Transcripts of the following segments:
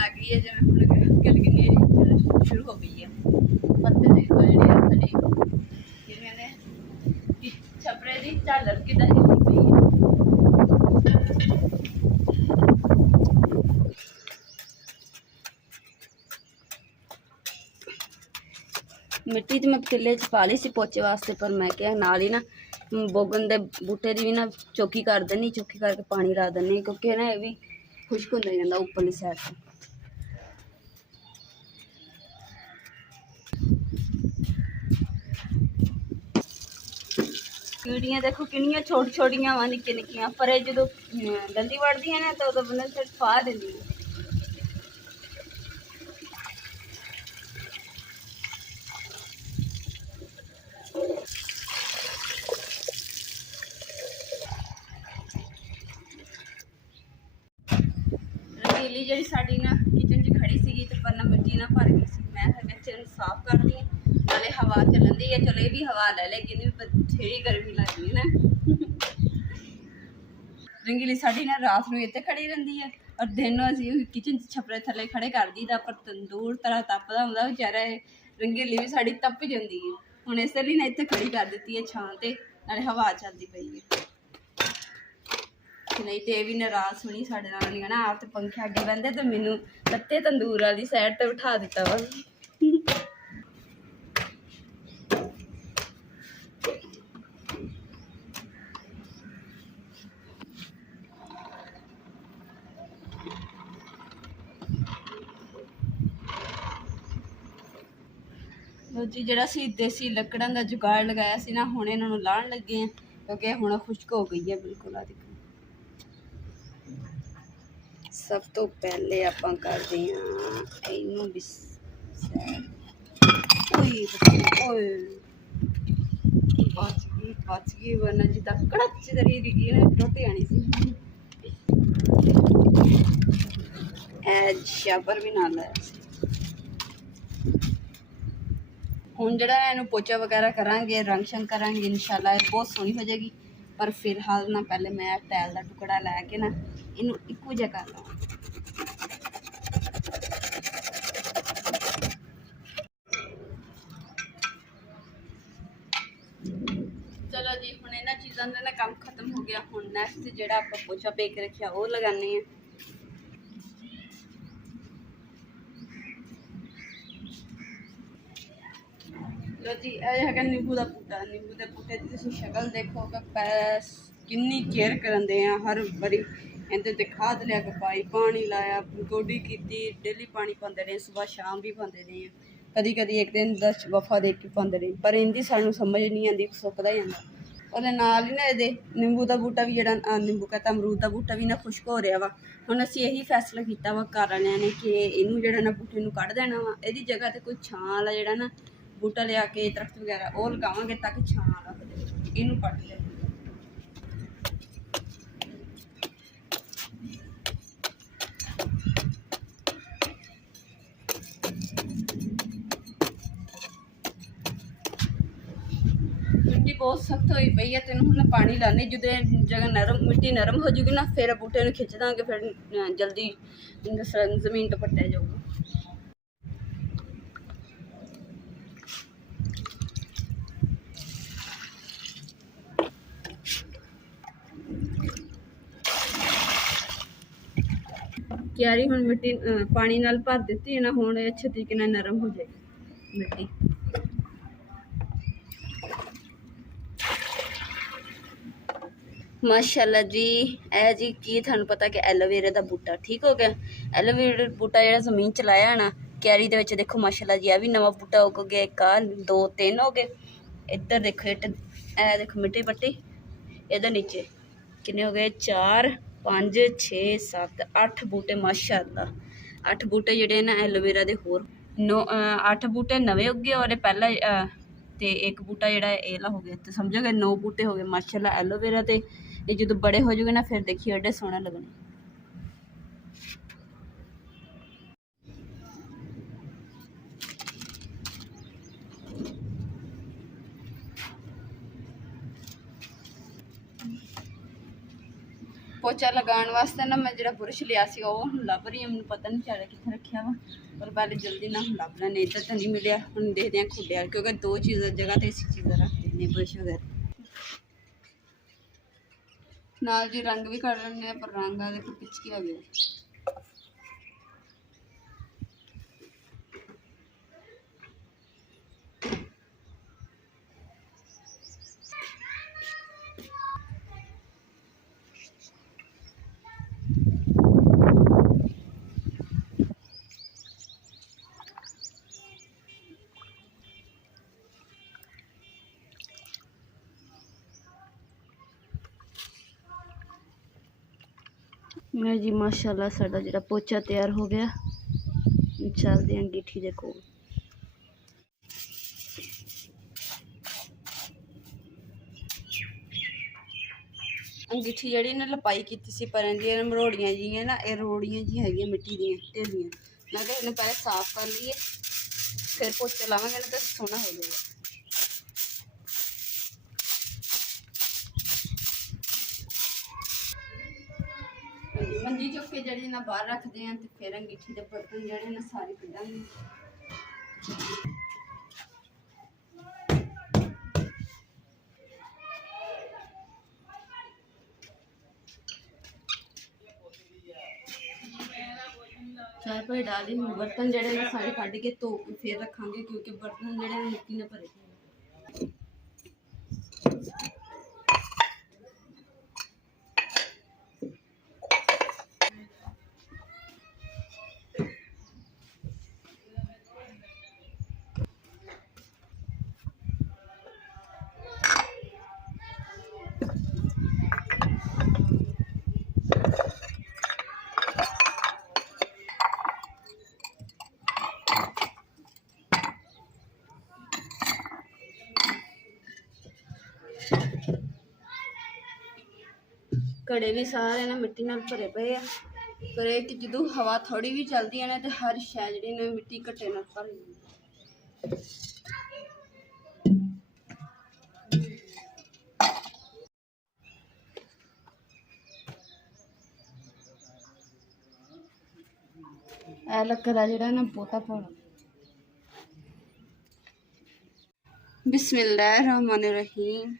लग गई है जिवें हुण हल्की हल्की शुरू हो गई है। पत्ते देखो जिहड़े थल्ले जिवें ने छपरे दी झालर किदां हिलदी पई है। मिट्टी तो मैं पतीले च पा ली सी पोचे वास्ते, पर मैं क्या नाल ही ना बोगन दे बूटे दी भी ना चौकी कर देनी, चौकी करके पानी ला देनी, क्योंकि ना ये भी खुश्क होंदा जांदा उपरली साइड से। कीड़ियां देखो किनियां छोटी छोटियां वा निक्की निक्कियां, पर जो दंदी वड़दी है ना तो बंदे फा देंदी है। रंगीली जी साड़ी ना किचन च खड़ी सी तो पर ना मिट्टी ना भर गई सी। मैं किचन साफ कर दी नाले हवा चलन दी है, चलो ये भी हवा ले लेगी, बथेरी गर्मी लगती है ना। रंगीली साड़ी ना रात में इतने खड़ी रही है और दिन असी किचन छपरे थले खड़े कर दी, पर तंदूर तरह तपदा हुंदा बेचारा रंगीली भी साड़ी तप जाती है। हुण इसलिए ना इतने खड़ी कर दी है छां ते, नाले हवा चलती पई है। नहीं तो यह भी नाराज होनी साढ़े नाल, नहीं कहना आप तो पंखे अगे बहते तो मैनू तत्ते तंदूर वाली साइड पर बिठा दिता वा। जी जरा सी देसी लकड़ां दा जुगाड़ लगाया सी ना, हुण इन्हां नूं लाण लगे हैं क्योंकि हुण खुश्क हो गई है बिल्कुल। आ देखो सब तो पहले आपां करदे हां इनू भी ओए बच गई वरना जिद्दां कड़च करी गई ना टुट जानी सी। शाबर भी ना लाया। हुण जिहड़ा इहनूं पोचा वगैरह करांगे, रंग शंग करांगे, इंशाल्लाह बहुत सोहनी हो जाएगी। पर फिलहाल ना पहले मैं टैल का टुकड़ा लैके ना इनू इक्को जिहा कर लवां। चलो जी हुण इन्हां चीज़ों का ना काम खत्म हो गया। हुण नैक्सट जिहड़ा आपां पोचा पे के रखिया वो लगाने हैं। लो जी है नींबू का बूटा, नींबू के बूटे की तुसीं शक्ल देखो किन्नी केयर करते हैं हर बारी। इहदे ते खाद लिया के पाई, पानी लाया, गोडी की, डेली पानी पाते रहे, सुबह शाम भी पाते रहे हैं, कदी कदी एक दिन 10 वफा दे के पाते रहे, पर इनकी सानू समझ नहीं आती, सुकदा जांदा। और नाल ही ना ये नींबू का बूटा भी जो नींबू कहता अमरूद का बूटा भी ना खुश्क हो रहा वा। हुण असीं यही फैसला किया वा घर वालियां ने कि इनू जो ना बूटे नूं कढ़ देना वा, इहदी जगह ते कोई छां वाला जो ना बूटा लिया के दरख्त वगैरह वो लगावांगे ताकि छां रहे, इनू कट ले। मिट्टी बहुत सख्त हुई पई है, तेन हम पानी लाने जो जगह नरम मिट्टी नरम हो जाएगी ना, फिर बूटे नूं खिंच देंगे, फिर जल्दी जमीन तो पट्टिया जाऊगा। क्यारी हुण मिट्टी पानी नाल भर दित्ती है ना, हुण अच्छे तरीके नाल नरम हो जाएगी मिट्टी। माशाअल्लाह जी ए जी की थानू पता कि एलोवेरा का बूटा ठीक हो गया। एलोवेरा बूटा जो जमीन च लाया ना क्यारी दे विच, देखो माशाअल्लाह जी भी नवा बूटा उग गया, एक आ 2 3 हो गए। इधर देखो ए देखो मिट्टी पट्टी, इधर नीचे किन्ने हो गए 4 5 6 7 8 बूटे माशाअल्लाह। 8 बूटे जोड़े ना एलोवेरा के होर 8 बूटे नवे उगे और पहला ते एक बूटा जोड़ा एला हो गया, तो समझो कि 9 बूटे हो गए माशाअल्लाह एलोवेरा के। ये जो बड़े हो जाएंगे ना फिर देखिए एडे सोहने लगने। ਪੋਚਾ ਲਗਾਉਣ ਵਾਸਤੇ ਨਾ ਮੈਂ ਜਿਹੜਾ ਬੁਰਸ਼ ਲਿਆ ਸੀ ਉਹ ਹੁਣ ਲੱਭ ਰਹੀ ਹਾਂ। ਮੈਨੂੰ ਪਤਾ ਨਹੀਂ ਚੱਲਿਆ ਕਿੱਥੇ ਰੱਖਿਆ ਵਾ, ਪਰ ਪਹਿਲੇ ਜਲਦੀ ਨਾ ਹੁਣ ਲੱਭਣਾ, ਨਹੀਂ ਤਾਂ ਨਹੀਂ ਮਿਲਿਆ। ਹੁਣ ਦੇਖਦੇ ਹਾਂ ਖੁੱਡਿਆ, ਕਿਉਂਕਿ ਦੋ ਚੀਜ਼ਾਂ ਜਗ੍ਹਾ ਤੇ ਇਸੇ ਚੀਜ਼ਾਂ ਰੱਖ ਦਿੰਦੇ ਬੁਰਸ਼ ਵਗੈਰਾ ਨਾਲ ਜੀ। ਰੰਗ ਵੀ ਕੱਢ ਲੈਂਦੇ ਆ, ਪਰ ਰੰਗ ਆ ਦੇਖੋ ਪਿਚਕੀ ਹੋ ਗਿਆ। मेरा जी माशाल्लाह साडा जिहड़ा पोचा तैयार हो गया। चलते हैं अंगीठी दे कोल। अंगीठी जिहड़ी ने लपाई कीती सी पर दी मरोड़ियां जी ना, ये रोड़ियां जी हैगियां मिट्टी दियां ढेलियां। मैं कहा इन्हें पहले साफ कर लीए, फिर पोचा लावांगे ना तो सोहना हो जाएगा। मंजी चुके जड़ी ना बाहर रखते हैं, तो फिर अंगीठी के बर्तन जड़े ना सारे कढ़ांगे। चाय पाई डाली हूँ, बर्तन जड़े ना सारे कढ़ के धो के फिर रखांगे, क्योंकि बर्तन जड़े मिट्टी ने भरे। घड़े भी सारे ना मिट्टी नाल भरे पे आ, पर एक जो हवा थोड़ी भी चलती है ना तो हर शै जी ने मिट्टी घट्टे नाल भर जाती। लकड़ा जिहड़ा ना बहुता भारा। बिस्मिल्लाहिर्रहमानिर्रहीम।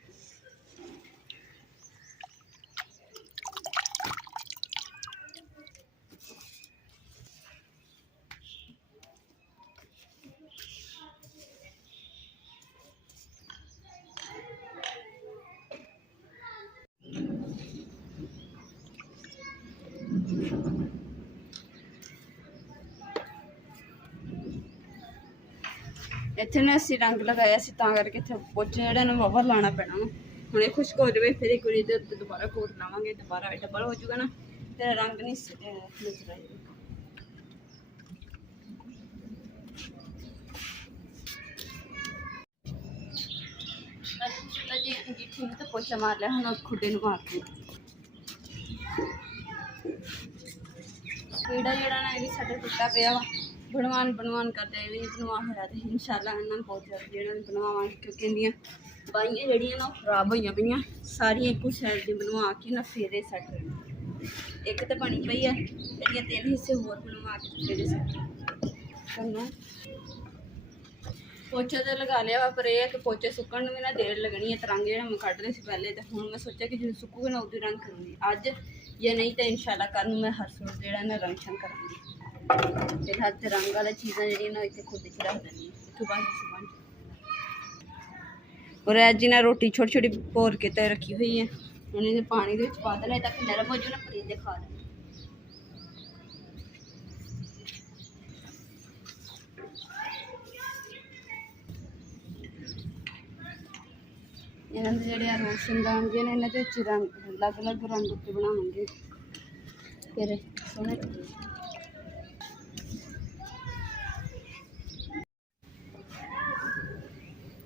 इत्थे ने असीं रंग लगाया सी, तां करके इत्थे पोचा जिहड़ा ना वावा लाना पैना वा। हुण इह खुश्क हो जावे फिर एक बारी ते दोबारा कोट लावांगे, दोबारा डबल हो जाऊगा ना, तेरा रंग नहीं नजर आएगा। जी अंगीठी ने तो पोचा मार लिया, हुण खुड्डे नूं मार के कीड़ा जिहड़ा ना इह भी साडा टुटा पिया वा। बनवान करते भी नहीं बनवा होया, तो इंशाअल्लाह इन्होंने बहुत जल्दी जिहड़ा बनवावांगे, क्योंकि इन्दियां बाहियां जिहड़ियां ना खराब होईयां पईयां सारियां इक्को साइड दी बनवा के ना फिर सैट एक तो बनी पई है, इहदियां 3 हिस्से होर बनवा के फिर सैट करना। पोचा तो लगा लिया वा, पर यह कि पोचे सुकन भी ना देर लगनी है। रंग जो मैं कढ़ रही पहले, तो हूँ मैं सोचा कि जो सुकूगा ना उदू रंग करूँगी अज, या नहीं तो इंशाअल्लाह कल मैं हर सूट जो रंग शंग कराँगी। फिलहाल तो रंग वाली चीज़ा जी ना इतने खुद च रख देनी और अज ना रोटी छोटी छोटी भोर के तो रखी हुई है, उन्हें पानी के पा देना तक नरम हो जाए ना, परीदे खा लेना। इन्होंने जोड़े रोशनदान जे ने इन्होंने रंग अलग अलग रंग उत्ते बनावे फिर सोहने।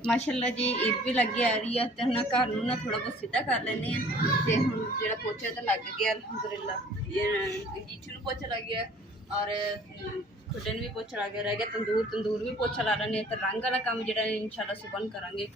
माशाअल्लाह जी ईद भी लगी आ रही है, तो हम घर ना थोड़ा बहुत सीधा कर लें। तो हम जो पोचा तो लग गया अलहमदुलिल्लाह, अंगीठी में पोचा लग गया और खुडे भी पोचा लग गया, रह गया तंदूर भी पोचा ला लें। तो रंग वाला काम जो इंशाअल्लाह सुबह करांगे।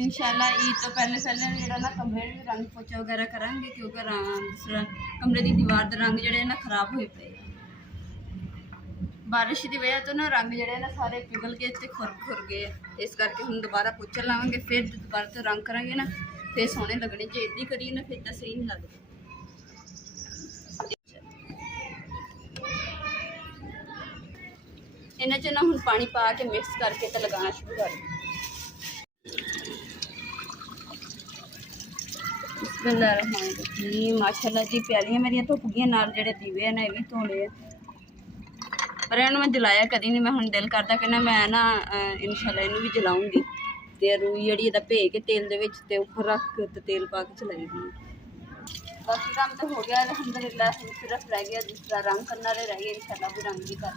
इंशाल्लाह ईद तो पहले ਜਿਹੜਾ ਨਾ ਕਮਰੇ ਨੂੰ ਰੰਗ ਪੋਚਾ ਵਗੈਰਾ ਕਰਾਂਗੇ ਕਿਉਂਕਿ ਕਮਰੇ ਦੀ ਦੀਵਾਰ ਦੇ ਰੰਗ ਜਿਹੜੇ ਨਾ ਖਰਾਬ ਹੋਏ ਪਏ ਬਾਰਿਸ਼ ਦੀ ਵਜ੍ਹਾ ਤੋਂ ਨਾ ਰੰਗ ਜਿਹੜੇ ਨਾ ਸਾਰੇ ਪਿਘਲ ਕੇ ਤੇ ਖੁਰ ਗਏ ਇਸ ਕਰਕੇ ਹੁਣ ਦੁਬਾਰਾ ਪੋਚਾ ਲਾਵਾਂਗੇ ਫਿਰ ਦੁਬਾਰਾ ਤੋਂ ਰੰਗ ਕਰਾਂਗੇ ਨਾ ਫਿਰ ਸੋਹਣੇ ਲੱਗਣੇ ਜੇ ਇਦਾਂ ਕਰੀਏ ਨਾ ਫਿਰ ਤਾਂ ਸਹੀ ਨਹੀਂ ਲੱਗਦਾ ਇਹਨਾਂ 'ਚ ਨਾ ਹੁਣ ਪਾਣੀ ਪਾ ਕੇ ਮਿਕਸ ਕਰਕੇ ਤੇ ਲਗਾਉਣਾ ਸ਼ੁਰੂ ਕਰ बिस्मिल्लाहिर्रहमानिर्रहीम माशाल्लाह जी प्यालियां मेरियां धुप गई नाल जेडे दीवे हैं ना ये भी धोने पर इन्होंने मैं जलाया कभी नहीं मैं हुण दिल करता कि ना मैं ना इंशाल्लाह इन्हू भी जलाऊँगी तो रूई जी इहदा भे के तेल दे विच ते उपर रख के ते तेल पा के चलाएगी बाकी काम तो हो गया अल्हम्दुलिल्लाह सिर्फ रह गया दूसरा रंग करने वाले रह गए इंशाल्लाह भी रंग भी कर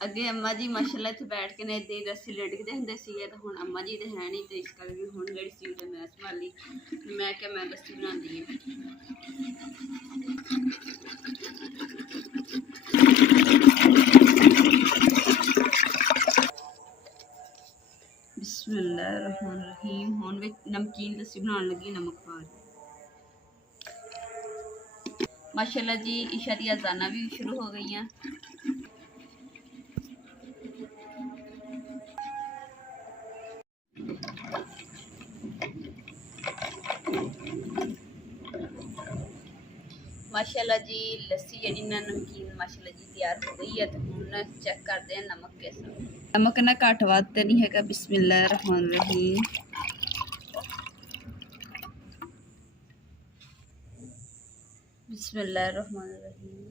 अगे अम्मा जी माशाल्लाह इत्थे बैठ के ने इदां ही रस्सी लटकदे हुंदे सीगे ते हुण अम्मा जी ते है नहीं तो इस करके हुण जेहड़ी सी ते मैं संभाली मैं क्या मैं लस्सी बनांदी है बिस्मिल्लाहिर्रहमानिर्रहीम हुण विच नमकीन लस्सी बनाउण लगी नमक पा माशाल्लाह जी ईशा दी अज़ानां भी शुरू हो गई हैं माशाल्लाह जी लस्सी जी ना नमकीन माशाल्लाह जी तैयार हो गई है तो हम चेक करते हैं नमक कैसा नमक ना घट वध तो नहीं है बिस्मिल्लाहिर्रहमानिर्रहीम बिस्मिल्लाहिर्रहमानिर्रहीम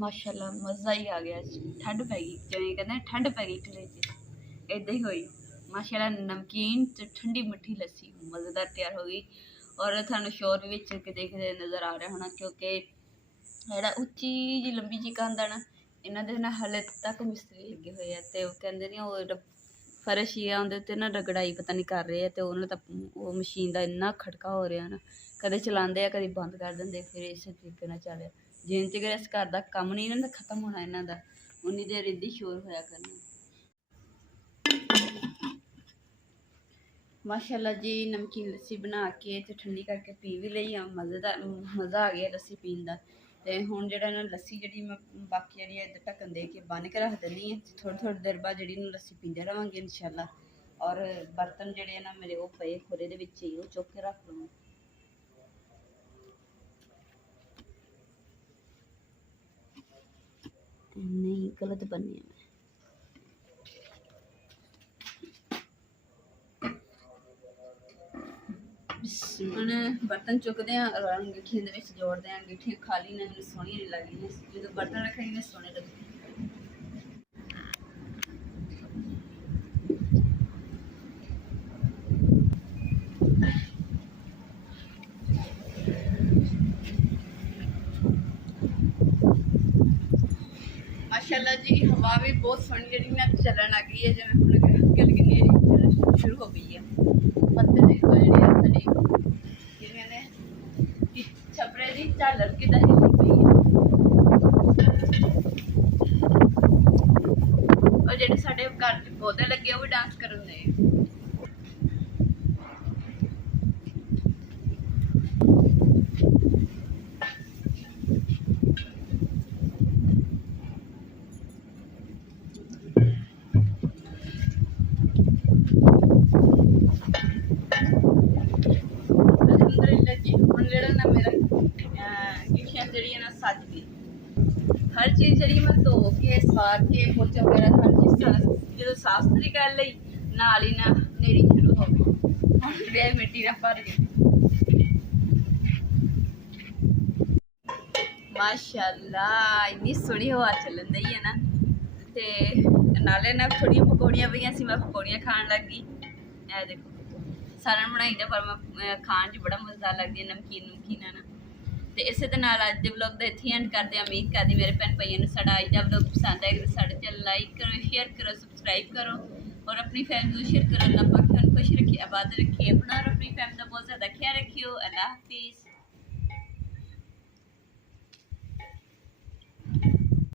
माशाल्लाह मज़ा ही आ गया ठंड पै गई जिवें कहते ठंड पै गई गले च इदां ही हुई माशाल्लाह नमकीन तो ठंडी मिठी लस्सी मज़ेदार तैयार हो गई और थानू शोर भी देखते नज़र आ रहा होना क्योंकि जोड़ा उच्ची जी लंबी जी कंध है ना इन्हों के ना हाले तक मिस्त्री लगे हुए हैं तो कहते नहीं वो फर्श ही उन्हें ना रगड़ाई पता नहीं कर रहे हैं तो उन्होंने वो मशीन का इन्ना खड़का हो रहा ना कदे चलाते हैं कभी बंद कर देंगे फिर इस तरीके ना चल जिन तक इस घर का काम नहीं इन्होंने खत्म होना इन्हों का उन्नी देर इदा शोर होया करना माशाल्लाह जी नमकीन लस्सी बना के तो ठंडी करके पी भी ली मज़ेदार मज़ा आ गया लस्सी पीन का तो हुण जिहड़ा ना लस्सी जी मैं बाकी जी ढक्कन दे के बन के रख देनी है थोड़ी देर बाद जी लस्सी पींदे रहांगे इंशाल्लाह और बर्तन जिहड़े ना मेरे वो पे खुरे दे विच ही वो चुक के रख लूँगी नहीं गलत बने ਹੁਣ बर्तन चुकते हैं और अंगीठियां दे विच जोड़ते हैं अंगीठियां खाली ना सोहनी नहीं लगदी जो बर्तन रखेंगे सोहने लगते माशाल्लाह जी हवा भी बहुत सोहनी जी ना चलन लग गई है जिवें हुण हल्की हनेरी शुरू हो गई है पत्ते देखो जी छपरे की झालर कि हिली पई है और जेडे साडे घर च पौधे लगे वो भी डांस करन दे हर चीज़ जी मैं धो के सवार के पोचा वगैरह हर चीज़ जो साफ सुथरी कर ली नाल ही ना नेरी शुरू हो गई वे मिट्टी ना भर गई माशाल्लाह इन्नी सोहनी हवा चलन दी है ना ते नाले ना थोड़ी पकौड़ियां पईयां सी मैं पकौड़ियां खान लग गई ए देखो सारा बनाई दा पर मैं खान च बड़ा मज़ा लगदी है नमकीन है ना ਤੇ ਇਸੇ ਦੇ ਨਾਲ ਅੱਜ ਦੇ ਵਲੌਗ ਦਾ ਇੱਥੇ ਐਂਡ ਕਰਦੇ ਹਾਂ। ਉਮੀਦ ਕਰਦੀ ਮੇਰੇ ਭੈਣ ਭਾਈਆਂ ਨੂੰ ਸਾਡਾ ਅੱਜ ਦਾ ਵਲੌਗ ਪਸੰਦ ਆਏਗਾ। ਸਾਡੇ ਚੈਨਲ ਲਾਈਕ ਕਰੋ, ਸ਼ੇਅਰ ਕਰੋ, ਸਬਸਕ੍ਰਾਈਬ ਕਰੋ और अपनी फैमिली को शेयर करो। अल्लाह पाक खुश रखिए, आबाद रखिए अपना और अपनी फैमिली का बहुत ज़्यादा ख्याल रखियो। अल्लाह हाफिज़।